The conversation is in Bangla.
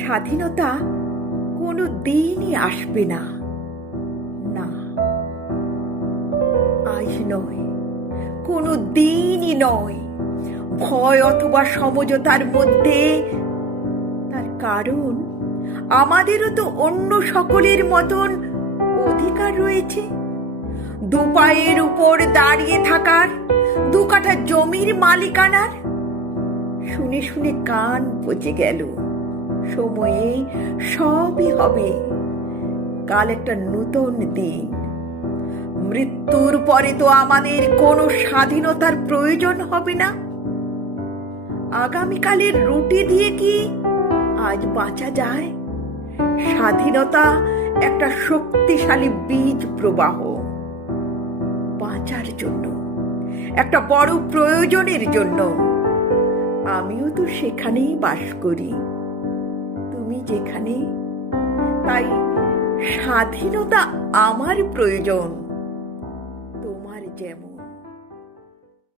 স্বাধীনতা কোনো দিনই আসবে না না আজ নয় কোনো দিনই নয় ভয় অথবা সমঝোতার মধ্যে তার কারণ আমাদেরও তো অন্য সকলের মতন অধিকার রয়েছে দুপায়ের উপর দাঁড়িয়ে থাকার দু কাঠা জমির মালিকানার শুনে শুনে কান পচে গেল সময়ে সবই হবে কাল একটা নূতন দিন মৃত্যুর পরে তো আমাদের কোনো স্বাধীনতার প্রয়োজন হবে না আগামীকালের রুটি দিয়ে কি আজ বাঁচা যায় স্বাধীনতা একটা শক্তিশালী বীজ প্রবাহ বাঁচার জন্য একটা বড় প্রয়োজনের জন্য আমিও তো সেখানেই বাস করি তুমি যেখানে তাই স্বাধীনতা আমার প্রয়োজন তোমার যেমন